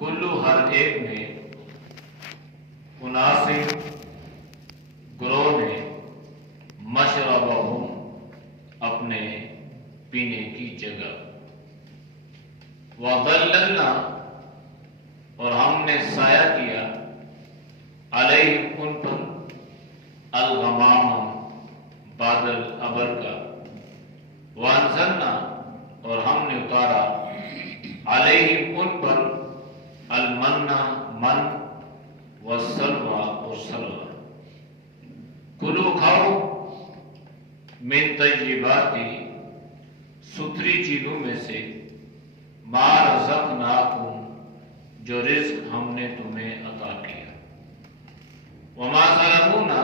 کلو ہر ایک نے، مناسب گروہ نے، مشربہم اپنے پینے کی جگہ، وظللنا اور ہم نے سایہ کیا، علیہم ان پر، الغمام بادل ابر کا، وانزلنا اور ہم نے اتارا، علیہم ان پر، المنّ من، والسلویٰ اور سلویٰ، کلو کھاؤ، من طیبات ستھری چیزوں میں سے، ما رزقناکم جو رزق ہم نے تمہیں عطا کیا، وما ظلمونا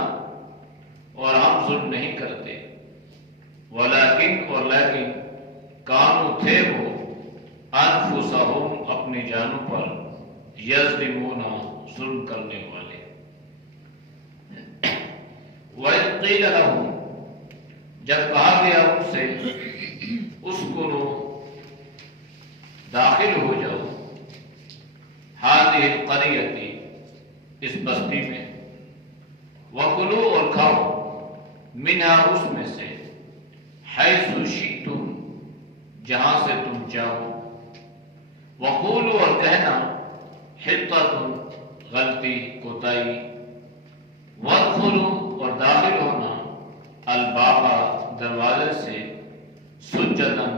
اور ہم ظلم نہیں کرتے، ولیکن اور لیکن، کانوا تھے وہ، انفسہم اپنی جانوں پر، یظلمون ظلم کرنے والے، وَإِذْ قِیلَ لَهُمْ جب کہا گیا ان سے، اسکنوا داخل ہو جاؤ، ہذہ القریۃ اس بستی میں، وَکُلُوا اور کھاؤ، منہا اس میں سے، حیث شئتم جہاں سے تم چاہو، وقولوا اور کہنا، حطۃ غلطی کوتاہی، وادخلوا اور داخل ہونا، الباب دروازے سے، سجداً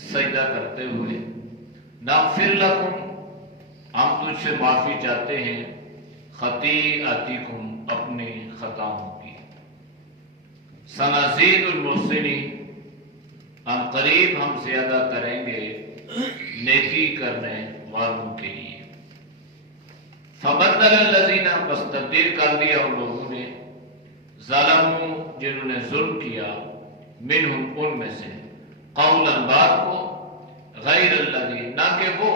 سجدہ کرتے ہوئے، نغفر لکم ہم تجھ سے معافی چاہتے ہیں، خطیئاتکم اپنی خطاؤں کی، سنزید المحسنین ہم قریب ہم زیادہ کریں گے نیکی کرنے والوں کے لیے، فبدل الذین پس تبدیل کر دیا ان لوگوں نے، ظلموا جنہوں نے ظلم کیا، منہم ان میں سے، قولا بات کو، غیر الذی نہ کہ وہ،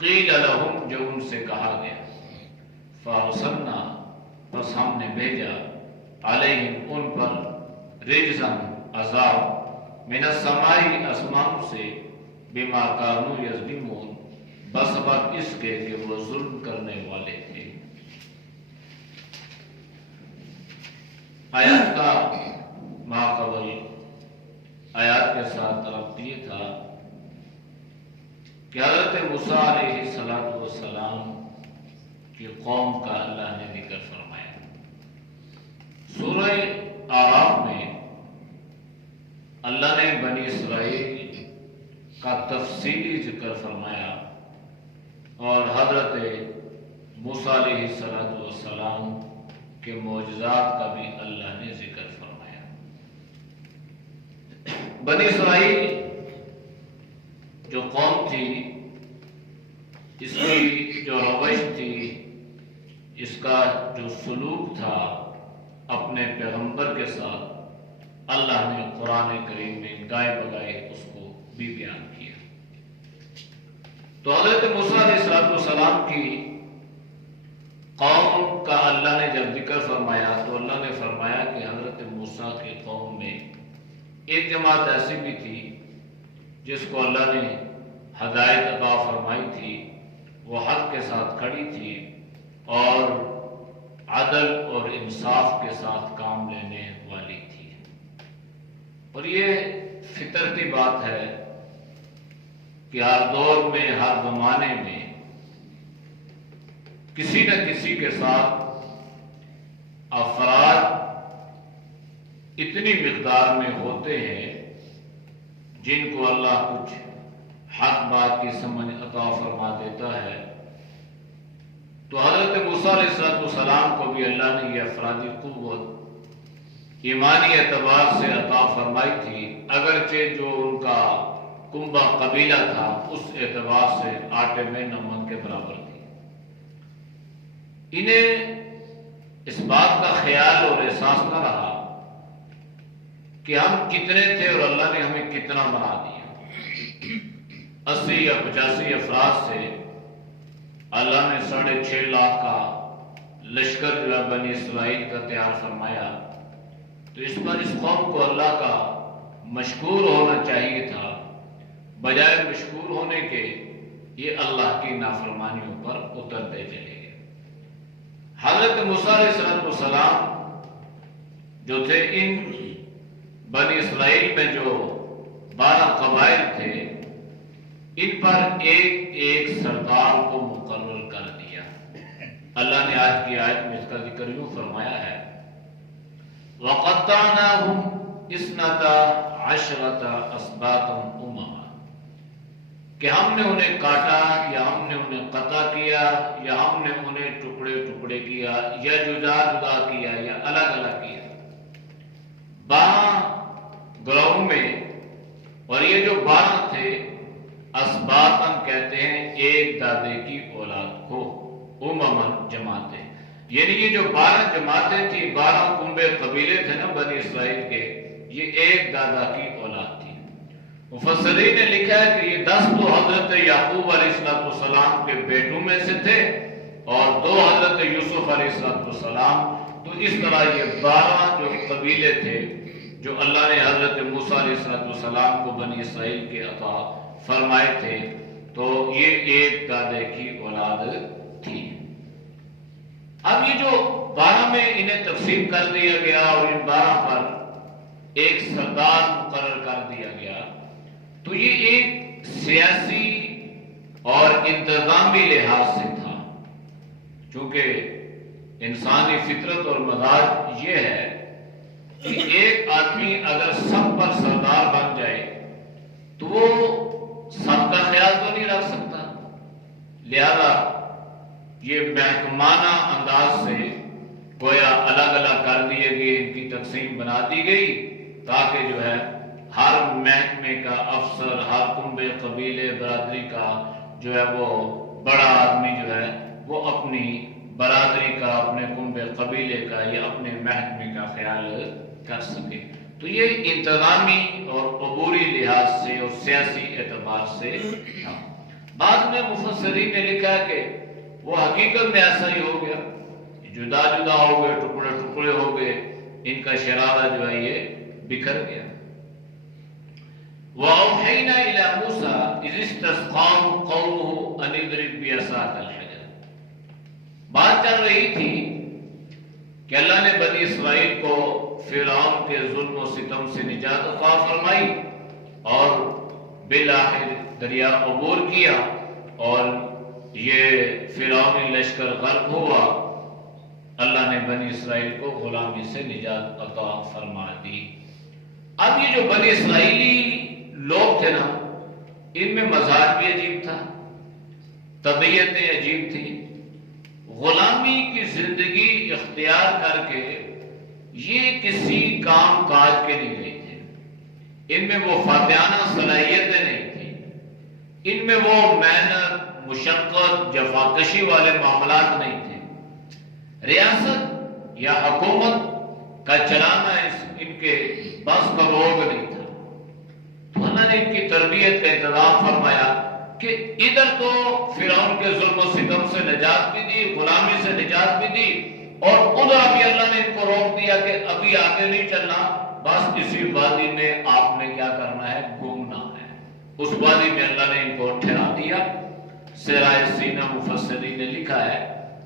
قیل لہم جو ان سے کہا گیا، فارسلنا پس ہم نے بھیجا، علیہم ان پر، رجزاً عذاب، من السماء آسمان سے، بما کانوا یظلمون بسبب اس کے کہ وہ ظلم کرنے والے تھے۔ آیات کا ماقبل آیات کے ساتھ ربط یہ تھا کہ حضرت موسیٰ علیہ السلام کی قوم کا اللہ نے ذکر فرمایا۔ سورہ اعراف میں اللہ نے بنی اسرائیل کا تفصیلی ذکر فرمایا اور حضرت موسیٰ علیہ السلام کے معجزات کا بھی اللہ نے ذکر فرمایا۔ بنی اسرائیل جو قوم تھی، اس کی جو روش تھی، اس کا جو سلوک تھا اپنے پیغمبر کے ساتھ، اللہ نے قرآن کریم میں گائے بگائے اس کو بھی بیان کیا۔ تو حضرت موسیٰ علیہ السلام کی قوم کا اللہ نے جب ذکر فرمایا تو اللہ نے فرمایا کہ حضرت موسیٰ کی قوم میں ایک جماعت ایسی بھی تھی جس کو اللہ نے ہدایت عطا فرمائی تھی، وہ حق کے ساتھ کھڑی تھی اور عدل اور انصاف کے ساتھ کام لینے والی تھی۔ اور یہ فطرتی بات ہے کہ ہر دور میں، ہر زمانے میں کسی نہ کسی کے ساتھ افراد اتنی مقدار میں ہوتے ہیں جن کو اللہ کچھ حق بات کی سمجھ عطا فرما دیتا ہے۔ تو حضرت موسیٰ علیہ السلام کو بھی اللہ نے یہ افرادی قوت ایمانی اعتبار سے عطا فرمائی تھی، اگرچہ جو ان کا کنبہ قبیلہ تھا اس اعتبار سے آٹے میں نمک کے برابر تھی۔ انہیں اس بات کا خیال اور احساس نہ رہا کہ ہم کتنے تھے اور اللہ نے ہمیں کتنا بنا دیا۔ 80 یا 85 افراد سے اللہ نے 6.5 لاکھ کا لشکر جو ہے بنی اسرائیل کا تیار فرمایا۔ تو اس پر اس قوم کو اللہ کا مشکور ہونا چاہیے تھا، بجائے مشکور ہونے کے یہ اللہ کی نافرمانیوں پر اترتے چلے گئے۔ حضرت موسیٰ علیہ السلام جو تھے، ان بنی اسرائیل میں جو 12 قبائل تھے، ان پر ایک ایک سردار کو مقرر کر دیا۔ اللہ نے آج کی آیت میں اس کا ذکر یوں فرمایا ہے، وَقَطَّعْنَاهُمْ 12 أَسْبَاطًا أُمَمًا، کہ ہم نے انہیں کاٹا یا ہم نے انہیں قطع کیا یا ہم نے انہیں ٹکڑے ٹکڑے کیا یا جدا جدا کیا یا الگ الگ کیا 12 گروہوں میں۔ اور یہ جو 12 تھے، اسباطن کہتے ہیں ایک دادے کی اولاد کو، اممن جماعتیں، یعنی یہ جو 12 جماعتیں تھیں، 12 کنبے قبیلے تھے نا بنی اسرائیل کے، یہ ایک دادا کی اولاد تھی۔ مفسرین نے لکھا ہے کہ یہ 10 تو حضرت یعقوب علیہ السلام کے بیٹوں میں سے تھے اور 2 حضرت یوسف علیہ السلام۔ تو اس طرح یہ 12 جو قبیلے تھے جو اللہ نے حضرت موسیٰ علیہ السلام کو بنی اسرائیل کے عطا فرمائے تھے، تو یہ ایک دادے کی اولاد تھی۔ اب یہ جو 12 میں انہیں تقسیم کر دیا گیا اور ان 12 پر ایک سردار مقرر کر دیا گیا، تو یہ ایک سیاسی اور انتظامی لحاظ سے تھا، چونکہ انسانی فطرت اور مزاج یہ ہے کہ ایک آدمی اگر سب پر سردار بن جائے تو وہ سب کا خیال تو نہیں رکھ سکتا، لہذا یہ محکمانہ انداز سے گویا الگ الگ کر دیے گئے، ان کی تقسیم بنا دی گئی تاکہ جو ہے ہر محکمے کا افسر، ہر کنبے قبیلے برادری کا جو ہے وہ بڑا آدمی جو ہے وہ اپنی برادری کا، اپنے کنبے قبیلے کا یا اپنے محکمے کا خیال کر سکے۔ تو یہ انتظامی اور عبوری لحاظ سے اور سیاسی اعتبار سے تھا۔ بعد میں مفسرین نے لکھا ہے کہ وہ حقیقت میں ایسا ہی ہو گیا، جدا جدا ہو گئے، ٹکڑے ٹکڑے ہو گئے، ان کا شرارہ جو ہے یہ بکھر گیا۔ وَأَوْحَيْنَا إِلَى مُوسَىٰ إِذِ اسْتَسْقَاهُ قَوْمُهُ أَنِ اضْرِب بِّعَصَاكَ الْحَجَرَ۔ بات چل رہی تھی کہ اللہ نے بنی اسرائیل کو فرعون کے ظلم و ستم سے نجات عطا فرمائی اور بالآخر دریا عبور کیا اور یہ فرعونی لشکر غرق ہوا۔ اللہ نے بنی اسرائیل کو غلامی سے نجات عطا فرما دی۔ اب یہ جو بنی اسرائیلی لوگ تھے نا، ان میں مزاج بھی عجیب تھا، طبیعتیں عجیب تھیں، غلامی کی زندگی اختیار کر کے یہ کسی کام کاج کے نہیں گئے تھے، ان میں وہ فاتحانہ صلاحیتیں نہیں تھیں، ان میں وہ محنت، مشقت، جفاکشی والے معاملات نہیں تھے، ریاست یا حکومت کا چلانا ان کے بس کا روگ نہیں تھا۔ تو اللہ نے ان کی تربیت کا انتظام فرمایا کہ ادھر تو فرعون کے ظلم و ستم سے نجات بھی دی، غلامی سے نجات بھی دی، اور ادھر ابھی اللہ نے ان کو روک دیا کہ ابھی آگے نہیں چلنا، بس اسی وادی میں آپ نے کیا کرنا ہے، گھومنا ہے۔ اس وادی میں اللہ نے ان کو ٹھہرا دیا۔ سیرائے سینہ مفسرین نے لکھا ہے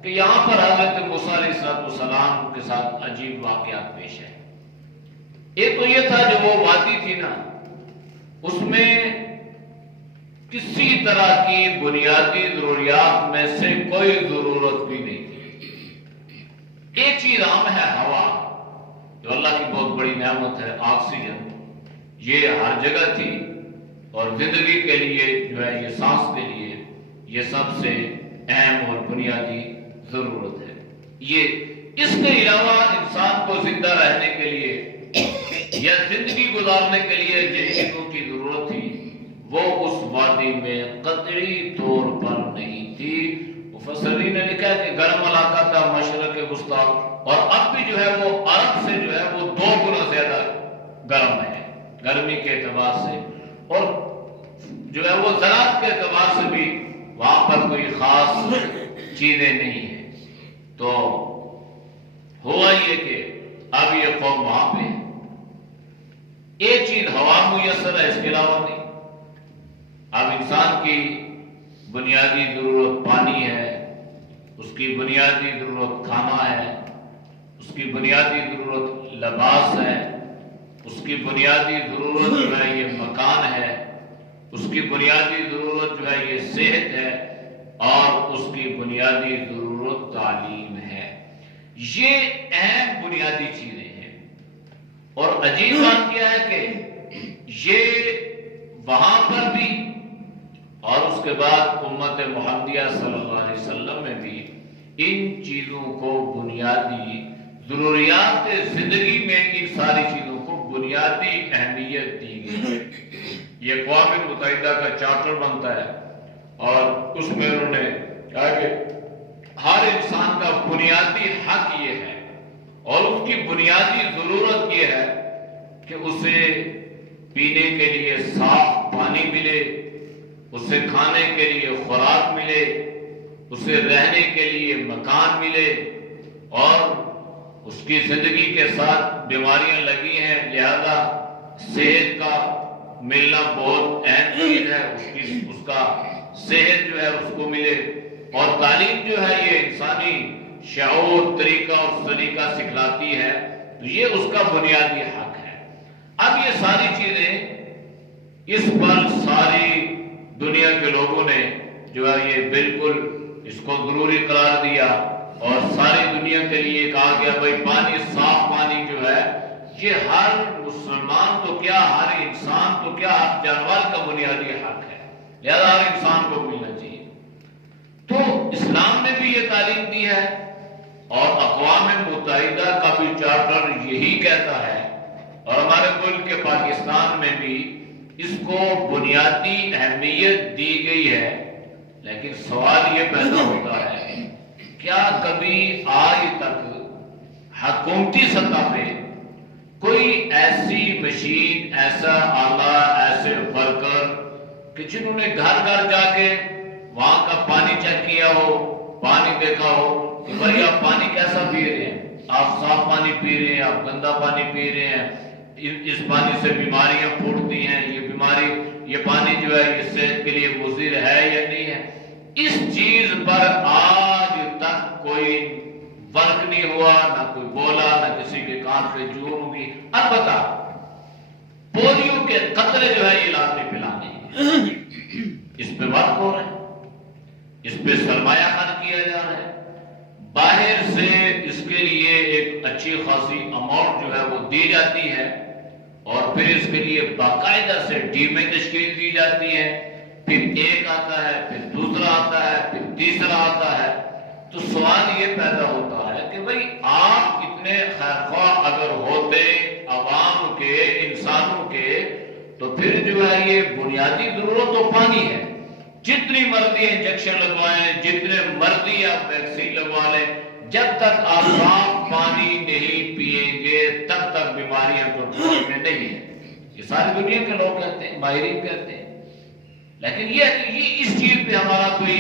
کہ یہاں پر حضرت موسیٰ علیہ السلام کے ساتھ عجیب واقعات پیش ہے۔ ایک تو یہ تھا جو وہ وادی تھی نا، اس میں کسی طرح کی بنیادی ضروریات میں سے کوئی ضرورت بھی نہیں تھی۔ ایک چیز عام ہے، ہوا، جو اللہ کی بہت بڑی نعمت ہے، آکسیجن، یہ ہر جگہ تھی اور زندگی کے لیے جو ہے یہ سانس کے لیے یہ سب سے اہم اور بنیادی ضرورت ہے۔ یہ اس کے علاوہ انسان کو زندہ رہنے کے لیے یا زندگی گزارنے کے لیے جن چیزوں کی ضرورت تھی وہ اس وادی میں قطعی طور پر نہیں تھی۔ مفسرین نے لکھا ہے کہ گرم علاقہ تھا، مشرق وسطیٰ، اور اب بھی جو ہے وہ عرب سے جو ہے وہ 2 گنا زیادہ گرم ہے گرمی کے اعتبار سے، اور جو ہے وہ زراعت کے اعتبار سے بھی وہاں پر کوئی خاص چیزیں نہیں ہیں۔ تو ہوا یہ کہ اب یہ قوم وہاں پہ ایک چیز ہوا میسر ہے، اس کے علاوہ نہیں۔ اب انسان کی بنیادی ضرورت پانی ہے، اس کی بنیادی ضرورت کھانا ہے، اس کی بنیادی ضرورت لباس ہے، اس کی بنیادی ضرورت جو ہے یہ مکان ہے، اس کی بنیادی ضرورت جو ہے یہ صحت ہے، اور اس کی بنیادی ضرورت تعلیم ہے۔ یہ اہم بنیادی چیزیں ہیں۔ اور عجیب بات کیا ہے کہ یہ وہاں پر بھی اور اس کے بعد امت محمدیہ صلی اللہ علیہ وسلم میں بھی ان چیزوں کو بنیادی ضروریات زندگی میں ان ساری چیزوں کو بنیادی اہمیت دی گئی ہے۔ یہ اقوام متحدہ کا چارٹر بنتا ہے اور اس میں انہوں نے کہا کہ ہر انسان کا بنیادی حق یہ ہے اور اس کی بنیادی ضرورت یہ ہے کہ اسے پینے کے لیے صاف پانی ملے، اسے کھانے کے لیے خوراک ملے، اسے رہنے کے لیے مکان ملے، اور اس کی زندگی کے ساتھ بیماریاں لگی ہیں، لہذا صحت کا ملنا بہت اہم چیز ہے، اس کا صحت جو ہے اس کو ملے، اور تعلیم جو ہے یہ انسانی شعور، طریقہ اور سلیقہ سکھلاتی ہے، تو یہ اس کا بنیادی حق ہے۔ اب یہ ساری چیزیں اس پر ساری دنیا کے لوگوں نے جو ہے یہ بالکل اس کو ضروری قرار دیا، اور ساری دنیا کے لیے کہا گیا بھائی پانی، صاف پانی جو ہے یہ ہر مسلمان تو کیا، ہر انسان تو کیا، ہر جانور کا بنیادی حق ہے، لہذا ہر انسان کو ملنا چاہیے۔ تو اسلام نے بھی یہ تعلیم دی ہے، اور اقوام متحدہ کا بھی چارٹر یہی کہتا ہے، اور ہمارے ملک کے پاکستان میں بھی اس کو بنیادی اہمیت دی گئی ہے۔ لیکن سوال یہ پیدا ہوتا ہے، کیا کبھی آج تک حکومتی سطح پہ کوئی ایسی مشین، ایسا آلہ، ایسے ورکر کہ جنہوں نے گھر گھر جا کے وہاں کا پانی چیک کیا ہو، پانی دیکھا ہو کہ بھائی آپ پانی کیسا پی رہے ہیں، آپ صاف پانی پی رہے ہیں، آپ گندا پانی پی رہے ہیں، اس پانی سے بیماریاں پھوٹتی ہیں، یہ پانی جو ہے یہ صحت کے لیے مضر ہے یا نہیں ہے؟ اس چیز پر آج تک کوئی ورک نہیں ہوا، نہ کوئی بولا، نہ کسی کے کان پہ جون ہوگی۔ البتہ پولیو کے قطرے جو ہے یہ لازمی پلانے ہیں، اس پہ ورک ہو رہا ہے، اس پہ سرمایہ خرچ کیا جا رہا ہے، باہر سے اس کے لیے ایک اچھی خاصی اماؤنٹ جو ہے وہ دی جاتی ہے، اور پھر اس کے لیے باقاعدہ سے ٹیمیں تشکیل دی جاتی ہیں، پھر ایک آتا ہے، پھر دوسرا آتا ہے، پھر تیسرا آتا ہے۔ تو سوال یہ پیدا ہوتا ہے کہ بھئی آپ اتنے خیرخواہ اگر ہوتے عوام کے، انسانوں کے، تو پھر جو ہے یہ بنیادی ضرورت تو پانی ہے، جتنی مرضی انجیکشن لگوائیں، جتنے مرضی آپ ویکسین لگوا لیں، جب تک آپ صاف پانی نہیں پیئیں گے تب تک بیماریاں کنٹرول میں نہیں ہیں۔ یہ ساری دنیا کے لوگ کہتے ہیں، ماہرین کہتے ہیں، لیکن یہ اس چیز پہ ہمارا کوئی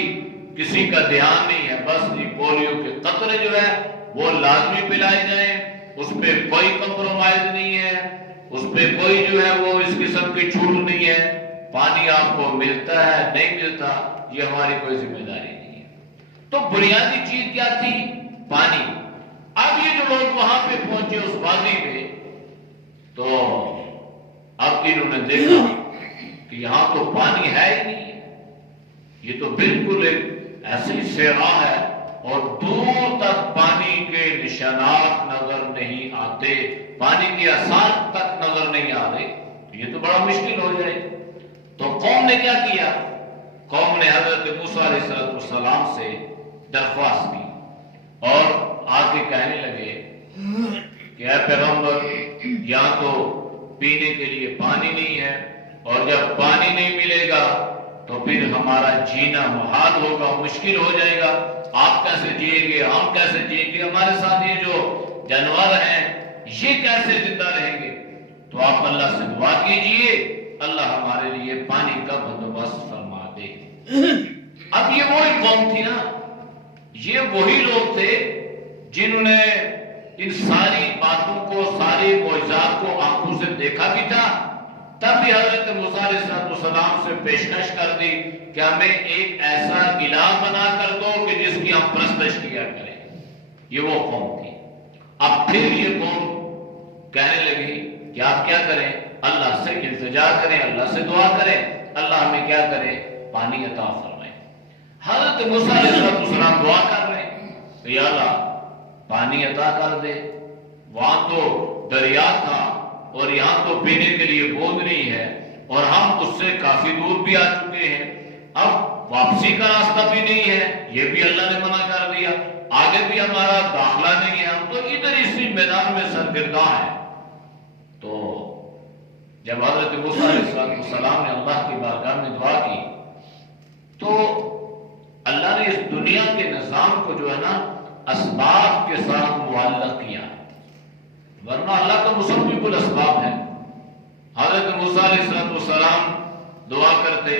کسی کا دھیان نہیں ہے۔ بس یہ پولیو کے قطرے جو ہے وہ لازمی پلائے جائیں، اس پہ کوئی کمپرومائز نہیں ہے، اس پہ کوئی جو ہے وہ اس قسم کی چھوٹ نہیں ہے۔ پانی آپ کو ملتا ہے نہیں ملتا یہ ہماری کوئی ذمہ داری نہیں ہے۔ تو بنیادی چیز کیا تھی؟ پانی۔ اب یہ جو لوگ وہاں پہ پہنچے اس وادی میں، تو اب انہوں نے دیکھا کہ یہاں تو پانی ہے ہی نہیں، یہ تو بالکل ایک ایسی صحرا ہے، اور دور تک پانی کے نشانات نظر نہیں آتے، پانی کے آثار تک نظر نہیں آتے، یہ تو بڑا مشکل ہو جائے۔ تو قوم نے کیا کیا؟ قوم نے حضرت موسیٰ علیہ السلام سے درخواست کی اور آ کے کہنے لگے کہ اے پیغمبر، یہاں تو پینے کے لیے پانی نہیں ہے، اور جب پانی نہیں ملے گا تو پھر ہمارا جینا محال ہوگا، مشکل ہو جائے گا، آپ کیسے جئیں گے، ہم کیسے جئیں گے، ہمارے ساتھ یہ جو جانور ہیں یہ کیسے زندہ رہیں گے؟ تو آپ اللہ سے دعا کیجئے، اللہ ہمارے لیے پانی کا بندوبست فرما دے۔ اب یہ وہی قوم تھی نا، یہ وہی لوگ تھے جنہوں نے ان ساری باتوں کو، ساری معجزات کو آنکھوں سے دیکھا بھی تھا، تب بھی حضرت موسیٰ علیہ السلام سے پیشکش کر دی کہ ہمیں ایک ایسا الہ بنا کر دو کہ جس کی ہم پرستش کیا کریں. یہ وہ قوم تھی. اب پھر یہ قوم کہنے لگی کہ آپ کیا کریں, اللہ سے التجا کریں, اللہ سے دعا کریں, اللہ ہمیں کیا کرے, پانی عطا فرمائے. حضرت موسیٰ علیہ السلام دعا کر رہے ہیں کہ یا اللہ پانی عطا کر دے. وہاں تو دریا تھا اور یہاں تو پینے کے لیے بوند نہیں ہے, اور ہم اس سے کافی دور بھی آ چکے ہیں, اب واپسی کا راستہ بھی نہیں ہے, یہ بھی اللہ نے منع کر دیا, آگے بھی ہمارا داخلہ نہیں ہے, ہم تو ادھر اسی میدان میں سرگرداں ہیں. تو جب حضرت موسیٰ علیہ السلام نے اللہ کی بارگاہ میں دعا کی تو اللہ نے اس دنیا کے نظام کو جو ہے نا اسباب کے ساتھ معلق کیا, ورنہ اللہ کا مسبب الاسباب ہے. حضرت موسیٰ علیہ السلام دعا کرتے,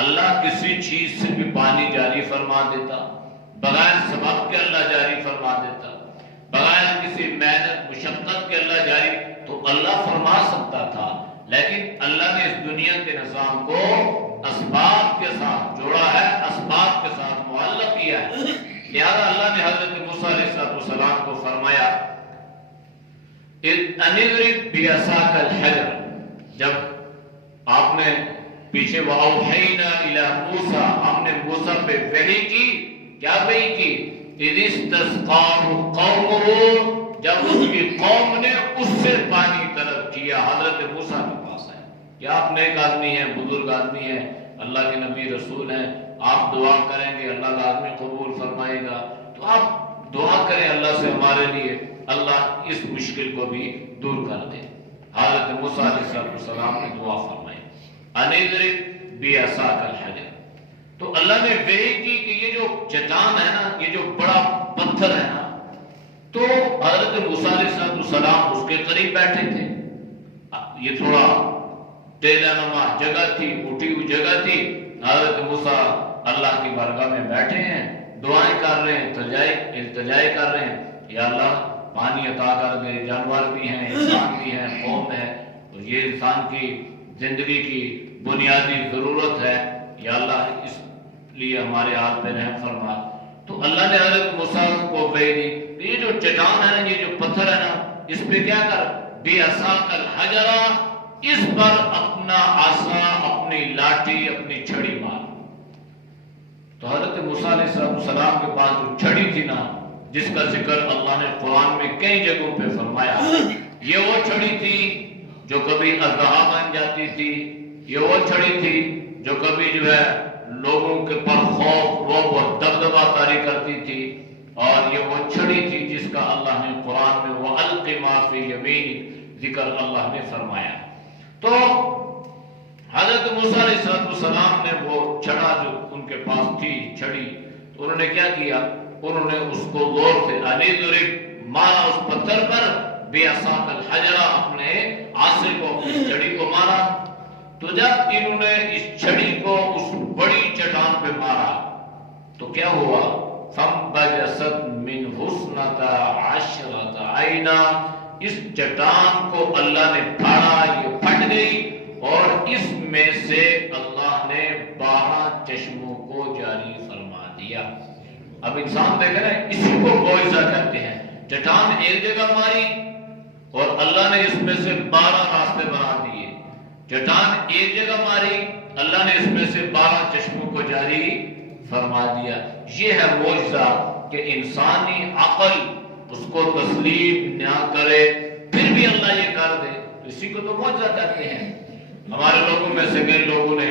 اللہ کسی چیز سے بھی پانی جاری فرما دیتا, بغیر سبب کے اللہ جاری فرما دیتا, بغیر کسی محنت مشقت کے اللہ جاری, تو اللہ فرما سکتا تھا, لیکن اللہ نے اس دنیا کے نظام کو اسباب کے ساتھ جوڑا ہے, اسباب کے ساتھ معلق کیا ہے. لہذا اللہ نے حضرت موسیٰ علیہ السلام کو فرمایا اَنِضْرِبْ بِعَصَاكَ الْحَجَرَ, جب آپ نے پیچھے وَأَوْحَيْنَا إِلَى مُوسَى, ہم نے موسیٰ پہ وحی کی, کیا وحی کی, اِذِ اسْتَسْقَاهُ قَوْمُهُ, جب اس کی قوم نے اس سے پانی طلب کیا. حضرت موسیٰ کے پاس ہے کہ آپ نیک آدمی ہیں, بزرگ آدمی ہیں, اللہ کے نبی رسول ہیں, آپ دعا کریں گے اللہ لازمی قبول فرمائے گا, تو آپ دعا کریں اللہ سے ہمارے لیے, اللہ اس مشکل کو بھی دور کر دے. حضرت موسیٰ علیہ السلام نے دعا فرمائی اَنِضْرِبْ بِعَصَاكَ الْحَجَرَ. تو اللہ نے وحی کی کہ یہ جو چٹان ہے نا, یہ جو بڑا پتھر ہے نا, تو حضرت موسیٰ علیہ السلام اس کے قریب بیٹھے تھے. یہ تھوڑا ٹیلا نما جگہ تھی, اٹھی ہوئی جگہ تھی. حضرت موسیٰ اللہ کی بارگاہ میں بیٹھے ہیں, دعائیں کر رہے ہیں, التجائے کر رہے ہیں, یا اللہ پانی عطا کر دے, جانور بھی ہیں, انسان بھی ہیں, قوم ہے, اور یہ انسان کی زندگی کی بنیادی ضرورت ہے, یا اللہ اس لیے ہمارے ہاتھ پہ رحم فرما. تو اللہ نے حضرت موسیٰ کو وحی دی, یہ جو چٹان ہے نا, یہ جو پتھر ہے نا, اس پہ کیا کر, بِعَصَاكَ الْحَجَرَ, اس پر اپنا عصا, اپنی لاٹھی, اپنی چھڑی مار. تو حضرت موسیٰ علیہ السلام کے پاس جو چھڑی تھی نا, جس کا ذکر اللہ نے قرآن میں کئی جگہوں پہ فرمایا, یہ وہ چھڑی تھی جو کبھی اژدہا بن جاتی تھی, یہ وہ چھڑی تھی جو کبھی جو ہے لوگوں کے پر خوف, رعب اور دبدبا طاری کرتی تھی, اور یہ وہ چھڑی تھی جس کا اللہ نے قرآن میں وَأَلْقِ مَا فِي يَمِينِكَ ذکر اللہ نے فرمایا. تو حضرت موسیٰ علیہ السلام نے وہ چھڑا جو ان کے پاس تھی چھڑی, تو انہوں نے کیا کیا, انہوں نے اس کو زور سے اَنِضْرِبْ مارا اس پتھر پر, بِعَصَاكَ الْحَجَرَ, اپنے عصا کو, اپنی چھڑی کو مارا. تو جب انہوں نے اس چھڑی کو اس بڑی چٹان پہ مارا تو کیا ہوا, فَانْبَجَسَتْ مِنْهُ اثْنَتَا عَشْرَةَ عَيْنًا, اس چٹان کو اللہ نے پھاڑا, یہ پھٹ گئی, اور اس میں سے اللہ نے 12 چشموں کو جاری فرما دیا. اب انسان دیکھ رہے ہیں, اسی کو معجزہ کہتے ہیں. چٹان ایک جگہ ماری اور اللہ نے اس میں سے 12 راستے بنا دیے. چٹان ایک جگہ ماری, اللہ نے اس میں سے 12 چشموں کو جاری فرما دیا. یہ ہے معجزہ کہ انسانی عقل اس کو تسلیم نہ کرے, پھر بھی اللہ یہ کر دے, اسی کو تو معجزہ کہتے ہیں. ہمارے لوگوں میں سے کئی لوگوں نے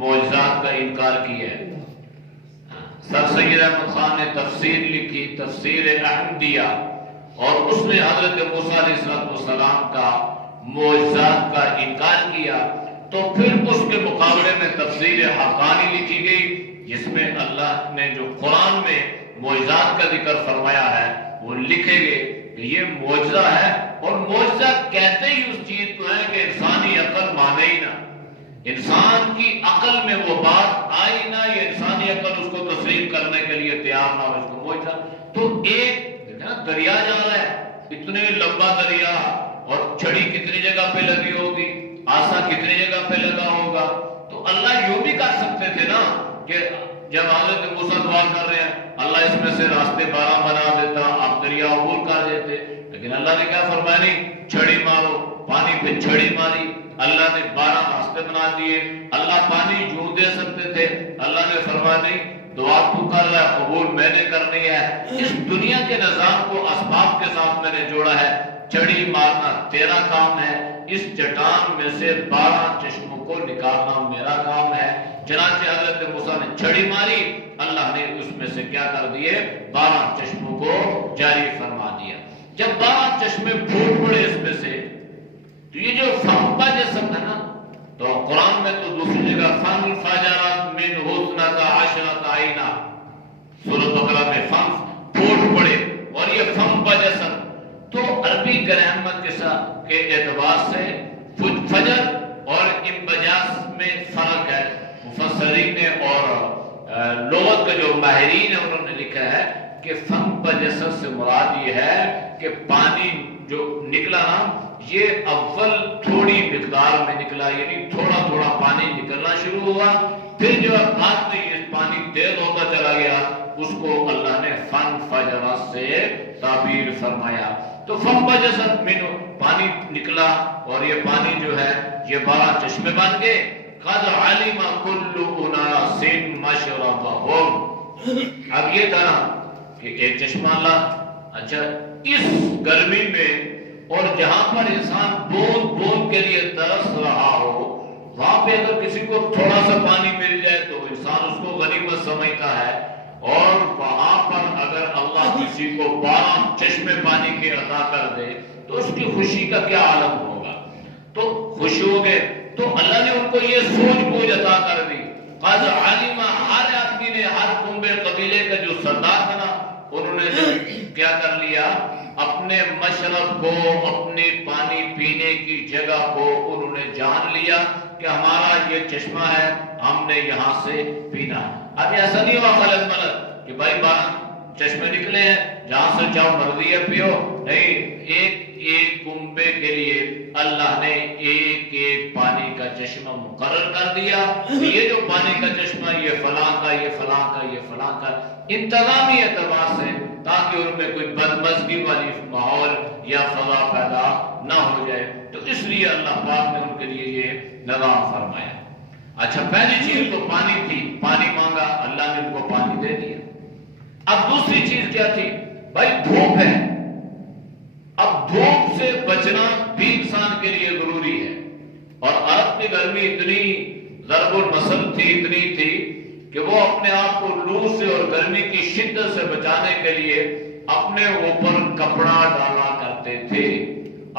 معجزات کا انکار کیا ہے. سر سید احمد خان نے تفسیر لکھی, تفسیر احمدیہ, اور اس نے حضرت موسیٰ علیہ السلام کا معجزات کا انکار کیا. تو پھر اس کے مقابلے میں تفسیر حقانی لکھی گئی, جس میں اللہ نے جو قرآن میں معجزات کا ذکر فرمایا ہے وہ لکھے گئے کہ یہ معجزہ ہے. اور معجزہ کہتے ہی اس چیز کو ہے کہ انسانی عقل مانے ہی نہ, انسان کی عقل میں وہ بات آئی نہ, یہ انسانی عقل اس کو تسلیم کرنے کے لیے تیار نہ ہو, اس کو معجزہ. تو ایک دریا جا رہا ہے, اتنے لمبا دریا, اور چھڑی کتنی جگہ پہ لگی ہوگی, آسا کتنی جگہ پہ لگا ہوگا, تو تو اللہ یوں بھی کر سکتے تھے نا کہ جب حضرت موسیٰ دعا کر رہے ہیں اللہ اس میں سے راستے 12 بنا دیتا، آپ دریا عبور کر دیتے، لیکن اللہ نے کیا فرمایا؟ نہیں، چھڑی مارو، پانی پہ چھڑی ماری، اللہ نے 12 راستے بنا دیے۔ اللہ پانی یوں دے سکتے تھے، اللہ نے فرمایا نہیں، دعا تو کر رہا ہے، قبول میں نے کرنی ہے۔ اس دنیا کے نظام کو اسباب کے ساتھ میں نے جوڑا ہے، چھڑی مارنا تیرا کام ہے، اس چٹان میں سے 12 چشموں کو نکالنا میرا کام ہے۔ چنانچہ حضرت موسیٰ نے چھڑی ماری، اللہ نے اس میں سے کیا کر دیے؟ 12 چشموں کو جاری فرما دیا۔ جب 12 چشمے پھوٹ پڑے اس میں سے، تو یہ جو فنپا جسم ہے نا، تو قرآن میں تو دوسری جگہ فن فجرت من حسنۃ عشرۃ عینا، سورۃ بقرہ میں فن پھوٹ پڑے، اور یہ فنپا جسم تو عربی گرامر کے اعتبار سے فجر اور انبجاس میں فرق ہے۔ مفسرین نے اور لغت کے جو ماہرین ہیں انہوں نے لکھا ہے کہ فنپجسر سے مراد یہ ہے کہ پانی جو نکلا نا، یہ اول تھوڑی مقدار میں نکلا، یعنی تھوڑا تھوڑا پانی نکلنا شروع ہوا، پھر جو بعد میں یہ پانی تیز ہوتا چلا گیا، اس کو اللہ نے فن فجرات سے تعبیر فرمایا۔ تو فنپجسر من، پانی نکلا، اور یہ پانی جو ہے یہ 12 چشمے بن گئے۔ قد علم کل اناس مشربہم، اب یہ تھا نا کہ ایک چشمہ اللہ، اچھا اس گرمی میں اور جہاں پر انسان بوند بوند کے لیے ترس رہا ہو، وہاں پہ اگر کسی کو تھوڑا سا پانی مل جائے تو انسان اس کو غنیمت سمجھتا ہے، اور وہاں پر اگر اللہ کسی کو 12 چشمے پانی کے عطا کر دے تو اس کی خوشی کا کیا عالم ہوگا؟ تو خوش ہو گئے، تو اللہ نے ان کو یہ سوچ بوجھ عطا کر دی۔ قد علم، ہر آدمی نے، ہر کنبے قبیلے کا جو سردار تھا نا، انہوں نے کیا کر لیا؟ اپنے مشرب کو، اپنے پانی پینے کی جگہ کو انہوں نے جان لیا کہ ہمارا یہ چشمہ ہے، ہم نے یہاں سے پینا۔ اب ایسا نہیں ہوا خلط ملط کہ بھائی 12 چشمے نکلے ہیں، جہاں سے چاہو مرضی ہے پیو، نہیں، ایک ایک کنبے کے لیے اللہ نے ایک ایک پانی کا چشمہ مقرر کر دیا۔ یہ جو پانی کا چشمہ، یہ فلاں کا، یہ فلاں کا، یہ فلاں کا، انتظامی اعتبار سے، تاکہ ان میں کوئی بدمزگی والی ماحول یا فضا پیدا نہ ہو جائے، تو اس لیے اللہ پاک نے ان کے لیے یہ نظام فرمایا۔ اچھا، پہلی چیز تو پانی تھی، پانی مانگا، اللہ نے ان کو پانی دے دیا۔ اب دوسری چیز کیا تھی؟ بھائی دھوپ ہے، اب دھوپ سے بچنا بھی انسان کے لیے ضروری ہے، اور عرب کی گرمی اتنی ضرب المثل تھی، اتنی تھی کہ وہ اپنے آپ کو لو سے اور گرمی کی شدت سے بچانے کے لیے اپنے اوپر کپڑا ڈالا کرتے تھے،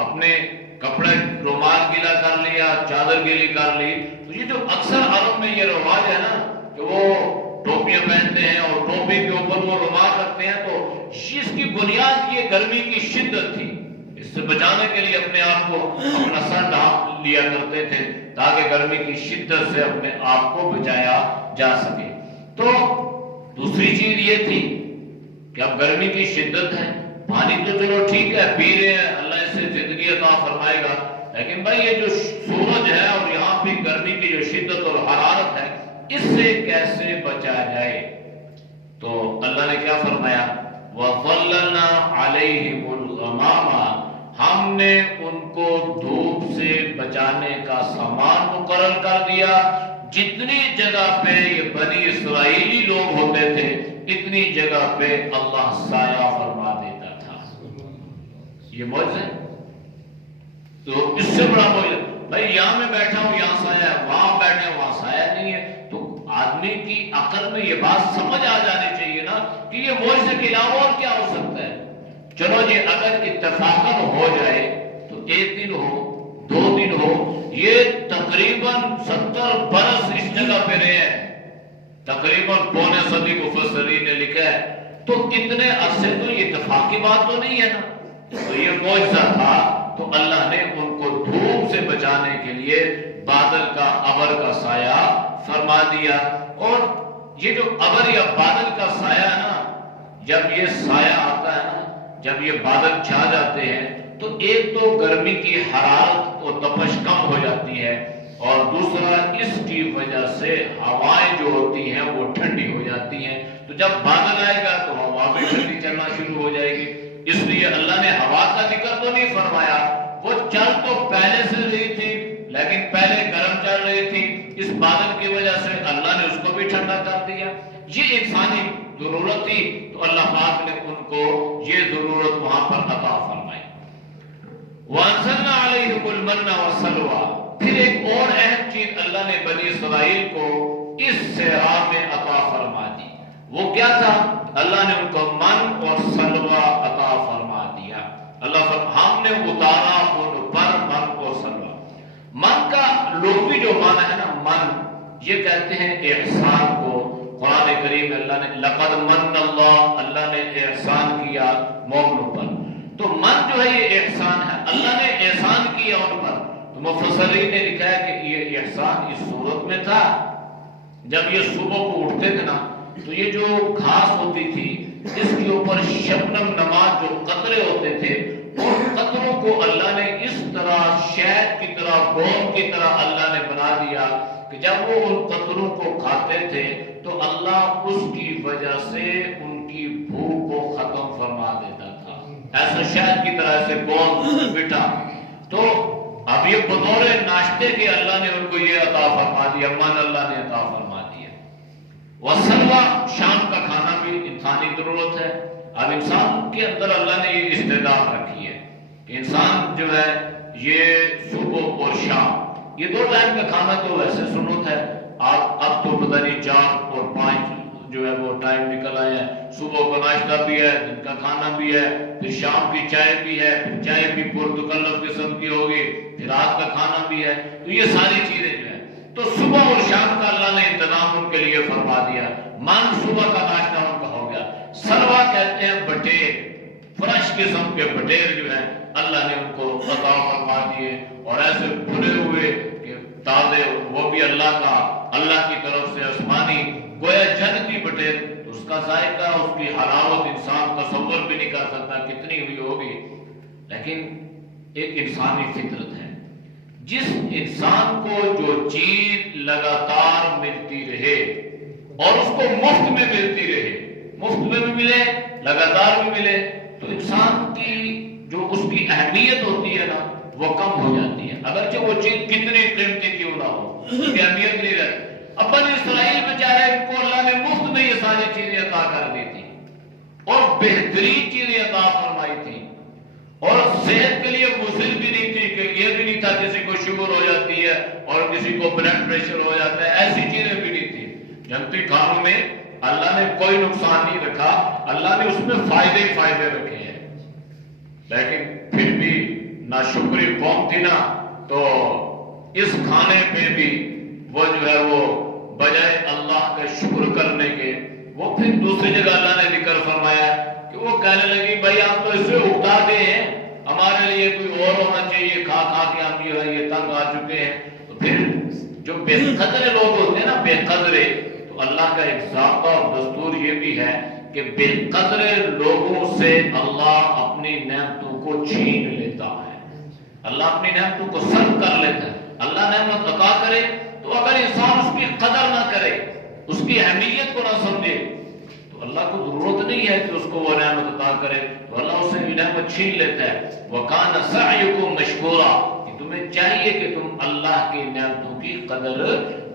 اپنے کپڑے، رومال گیلا کر لیا، چادر گیلی کر لی۔ تو یہ جو اکثر عرب میں یہ رواج ہے نا کہ وہ ٹوپیاں پہنتے ہیں اور ٹوپی کے اوپر وہ رومال رکھتے ہیں، تو اس کی بنیاد یہ گرمی کی شدت تھی، اس سے بچانے کے لیے اپنے آپ کو اپنا سر ڈھانپ لیا کرتے تھے تاکہ گرمی کی شدت سے اپنے آپ کو بچایا جا سکے۔ تو دوسری چیز یہ تھی کہ اب گرمی کی شدت ہے، پانی تو چلو ٹھیک ہے پی رہے ہیں، اللہ اس سے زندگی عطا فرمائے گا، لیکن بھائی یہ جو سورج ہے اور یہاں پہ گرمی کی جو شدت اور حرارت ہے، اس سے کیسے بچا جائے؟ تو اللہ نے کیا فرمایا؟ وَظَلَّلْنَا عَلَيْهِمُ الْغَمَامَ، ہم نے ان کو دھوپ سے بچانے کا سامان مقرر کر دیا۔ جتنی جگہ پہ یہ بنی اسرائیلی لوگ ہوتے تھے، اتنی جگہ پہ اللہ سایہ فرما دیتا تھا۔ یہ معجزہ ہے، تو اس سے بڑا معجزہ، بھائی یہاں میں بیٹھا ہوں یہاں سایہ ہے، وہاں بیٹھے وہاں سایہ نہیں ہے، تو آدمی کی عقل میں یہ بات سمجھ آ جانی چاہیے نا کہ یہ معجزے کے علاوہ اور کیا ہو سکتا ہے۔ چلو جی اگر اتفاقاً ہو جائے تو 1 دن ہو، 2 دن ہو، یہ تقریباً 70 برس اس جگہ پہ رہے ہیں، تقریباً پونے صدی مفسرین نے لکھا ہے، تو اتنے عرصے تو یہ اتفاقی بات تو نہیں ہے نا، تو یہ معجزہ تھا۔ تو اللہ نے ان کو دھوپ سے بچانے کے لیے بادل کا، ابر کا سایہ فرما دیا۔ اور یہ جو ابر یا بادل کا سایہ ہے نا، جب یہ سایہ آتا ہے نا، جب یہ بادل چھا جاتے ہیں تو ایک تو گرمی کی حرارت و تپش کم ہو جاتی ہے، اور دوسرا اس کی وجہ سے ہوائیں جو ہوتی ہیں وہ ٹھنڈی ہو جاتی ہیں، تو جب بادل آئے گا تو ہوا بھی ٹھنڈی چلنا شروع ہو جائے گی۔ اس لیے اللہ نے ہوا کا ذکر تو نہیں فرمایا، وہ چل تو پہلے سے رہی تھی لیکن پہلے گرم چل رہی تھی، اس بادل کی وجہ سے اللہ نے اس کو بھی ٹھنڈا کر دیا۔ یہ انسانی ضرورت تھی تو اللہ پاک نے ان کو یہ ضرورت وہاں پر عطا فرمائی۔ وَأَنزَلْنَا عَلَيْهِمُ الْمَنَّ وَالسَّلْوَىٰ، پھر ایک اور اہم چیز اللہ نے بنی اسرائیل کو اس صحرا میں عطا فرما دی۔ وہ کیا تھا؟ اللہ نے ان کو من اور سلوہ عطا فرما دیا۔ اللہ ہم نے اتارا ان پر من اور سلوہ۔ من کا لغوی جو معنی ہے نا، من یہ کہتے ہیں احسان کو۔ قرآن کریم میں اللہ نے لقد من اللہ، اللہ نے احسان کیا مومنوں پر۔ تو من جو ہے یہ احسان ہے، اللہ نے احسان کیا ان پر۔ تو مفسرین نے لکھا ہے کہ یہ احسان اس صورت میں تھا جب یہ صبح کو اٹھتے تھے نا، تو یہ جو گھاس ہوتی تھی اس کے اوپر شبنم نماز جو قطرے ہوتے تھے، ان قطروں کو اللہ نے اس طرح شہد کی طرح، گوند کی طرح اللہ نے بنا دیا کہ جب وہ ان قطروں کو کھاتے تھے تو اللہ اس کی وجہ سے ان کی بھوک کو ختم فرما دیتا تھا، ایسا شہد کی طرح سے گوند میٹھا۔ تو اب یہ بطور ناشتے کے اللہ نے ان کو یہ عطا فرما دیا، من اللہ نے عطا فرما دیا۔ وسلوہ، شام کا کھانا بھی انسانی ضرورت ہے۔ اب انسان کے اندر اللہ نے یہ استعداد رکھی ہے کہ انسان جو ہے یہ صبح اور شام یہ دو ٹائم کا کھانا تو ویسے سنت ہے، اب تو پتہ نہیں 4 اور 5 جو ہے وہ ٹائم نکل آئے ہیں، صبح کا ناشتہ بھی ہے، دن کا کھانا بھی ہے، پھر شام کی چائے بھی ہے، پھر چائے بھی پرتکلف قسم کی ہوگی، پھر رات کا کھانا بھی ہے۔ تو یہ ساری چیزیں جو ہیں تو صبح اور شام کا اللہ نے انتظام ان کے لیے فرما دیا۔ من صبح کا ناشتہ ان کا ہو گیا۔ سلوہ کہتے ہیں بٹیر، فرش قسم کے بٹیر جو ہیں اللہ نے ان کو عطا فرما دیے، اور ایسے بھنے ہوئے کہ تازے، وہ بھی اللہ کا، اللہ کی طرف سے آسمانی، گویا جنتی بٹیر۔ اس کا ذائقہ، اس کی حلاوت انسان تصور بھی نہیں کر سکتا کتنی ہوئی ہوگی۔ لیکن ایک انسانی فطرت ہے، جس انسان کو جو چیز لگاتار ملتی رہے اور اس کو مفت میں ملتی رہے، مفت میں بھی ملے، لگاتار بھی ملے، تو انسان کی جو اس کی اہمیت ہوتی ہے نا وہ کم ہو جاتی ہے، اگرچہ وہ چیز کتنی قیمتی کیوں نہ ہو، اس کی اہمیت نہیں رہتی۔ اب بنی اسرائیل بیچارے ان کو اللہ نے مفت میں یہ ساری چیزیں عطا کر دی تھی اور بہترین چیزیں عطا فرمائی تھی، اور صحت کے لیے مضر بھی نہیں تھی کہ یہ بھی نہیں تھا کسی کو شوگر ہو جاتی ہے اور کسی کو بلڈ پریشر ہو جاتا ہے، ایسی چیزیں بھی نہیں تھی۔ جنتی کھانوں میں اللہ نے کوئی نقصان نہیں رکھا، اللہ نے اس میں فائدے ہی فائدے رکھے ہیں۔ لیکن پھر بھی ناشکری قوم تھی نا، تو اس کھانے پہ بھی وہ جو ہے وہ بجائے اللہ کا شکر کرنے کے، وہ پھر دوسری جگہ اللہ نے ذکر فرمایا کہ وہ کہنے لگی بھائی آپ تو اس سے اکتا گئے ہیں، ہمارے لیے کوئی اور ہونا چاہیے، کھا کھا کے ہم یہ تنگ آ چکے ہیں۔ تو پھر جو بے قدر لوگ ہوتے ہیں نا، بے قدرے، تو اللہ کا ایک ضابطہ اور دستور یہ بھی ہے کہ بے قدر لوگوں سے اللہ اپنی نعمتوں کو چھین لیتا ہے، اللہ اپنی نعمتوں کو سلب کر لیتا ہے۔ اللہ نعمت عطا کرے تو اگر انسان اس کی قدر نہ کرے، اس کی اہمیت کو نہ سمجھے، تو اللہ کو ضرورت نہیں ہے کہ اس کو وہ نعمت عطا کرے، تو اللہ اسے یہ نعمت چھین لیتا ہے۔ وَكَانَ سَعْيُكُمْ مَشْكُورًا، کہ تمہیں چاہیے کہ تم اللہ کی نعمتوں کی قدر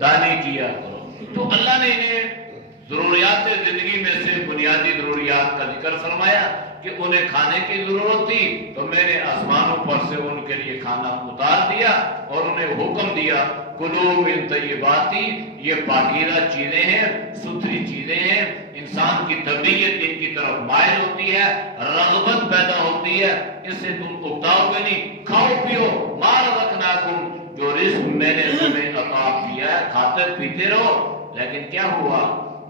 دانی کیا کرو۔ تو اللہ نے انہیں ضروریات زندگی میں سے بنیادی ضروریات کا ذکر فرمایا کہ انہیں کھانے کی ضرورت تھی، تو میں نے آسمانوں پر سے ان کے لیے کھانا اتار دیا اور انہیں حکم دیا کلوا من طیبات، یہ پاکیزہ چیزیں ہیں، ستھری چیزیں ہیں، انسان کی طبیعت ان کی طرف مائل ہوتی ہے، رغبت پیدا ہوتی ہے، اس سے تم اکتاؤ گے نہیں، کھاؤ پیو ما رزقناکم، جو رزق میں نے تمہیں عطا کیا ہے کھاتے پیتے رہو۔ لیکن کیا ہوا؟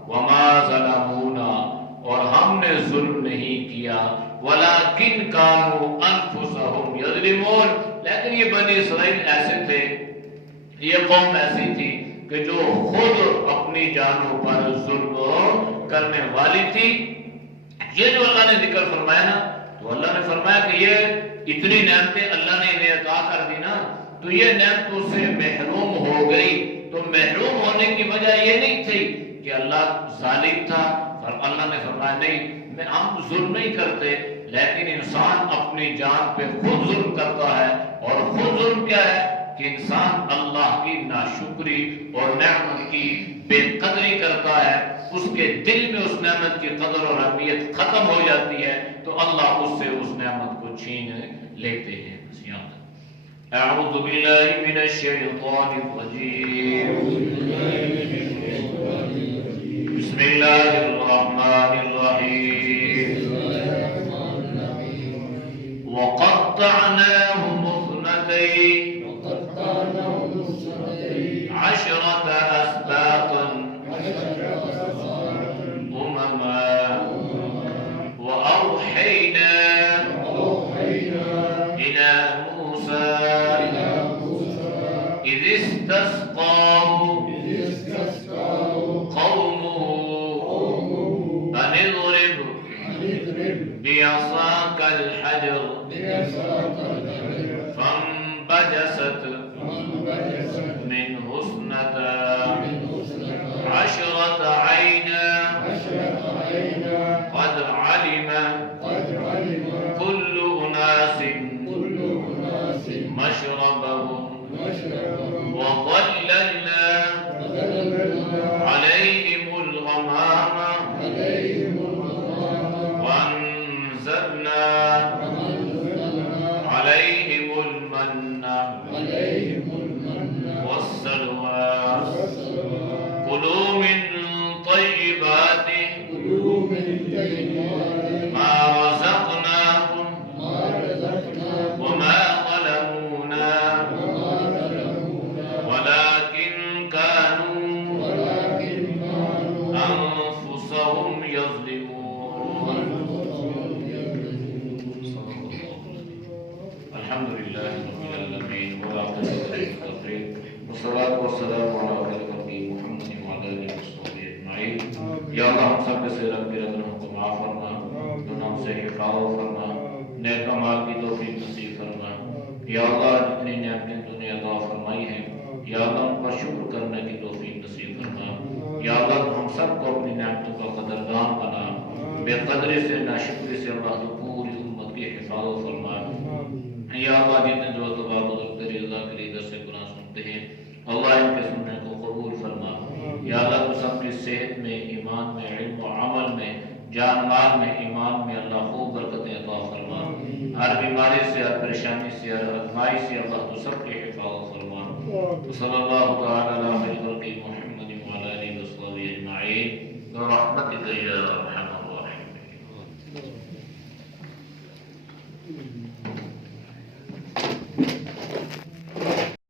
وما ظلمونا، اور ہم نے ظلم نہیں کیا، ولکن کانوا انفسهم یظلمون، لیکن یہ بنی اسرائیل ایسے تھے، یہ قوم ایسی تھی کہ جو خود اپنی جانوں پر ظلم کرنے والی تھی۔ یہ جو اللہ نے ذکر فرمایا نا، تو اللہ نے فرمایا کہ یہ اتنی نعمتیں اللہ نے انہیں عطا کر دی نا، تو یہ نعمتوں سے محروم ہو گئی. تو محروم ہونے کی وجہ یہ نہیں تھی کہ اللہ ظالم تھا، اور اللہ نے فرمایا نہیں ہم ظلم نہیں کرتے، لیکن انسان اپنی جان پہ خود ظلم کرتا ہے. اور خود ظلم کیا ہے کہ انسان اللہ کی ناشکری اور نعمت کی بے قدری کرتا ہے. اس کے دل میں اس نعمت کی قدر اور اہمیت ختم ہو جاتی ہے تو اللہ اس سے اس نعمت کو چھین لیتے ہیں. اعوذ باللہ من الشیطان الرجیم. بسم اللہ الرحمن الرحیم. وقطعناهم اثنتين عشرة أسباطا أمما وأوحينا إلى موسى إذ استسقاه قومه أن اضرب بعصاك الحجر فانبجست منه اثنتا عشرة عينا قد علم كل أناس مشربهم وظللنا عليهم الغمام وأنزلنا عليهم المن والسلوى. كلوا من طيبات ما رزقناكم وما ظلمونا ولكن كانوا أنفسهم يظلمون. الحمد لله رب العالمين والصلاة والسلام على خير خلقه محمد وعلى آله وصحبه أجمعين. یا اللہ ہم سب سے رب گناہوں کو معاف فرما، گناہوں سے حفاظت فرما، نیک اعمال کی توفیق نصیب فرما. یا اللہ جتنی نعمتیں تو نے عطا فرمائی ہیں یا اللہ ان پر شکر کرنے کی توفیق نصیب فرما. یا اللہ ہم سب کو اپنی نعمتوں کا قدردان بنا، بے قدری سے ناشکری سے اللہ تو پوری امت کی حفاظت فرما. یا اللہ جتنے جو دعا بزرگ تیری رضا کے لیے در سے گناہ سنتے ہیں اللہ ان کے سننے کو قبول فرما. یا اللہ تو سب کی صحت میں، ایمان میں، علم و عمل میں، جان مال میں، ایمان میں اللہ خوب برکتیں عطا فرما. ہر بیماری سے، ہر پریشانی سے، ہر ازمائی سے اللہ تو سب کی حفاظت فرما. صلی اللہ تعالی علی خیر خلقہ محمد وعلی آلہ وصحبہ اجمعین برحمتک یا ارحم الراحمین.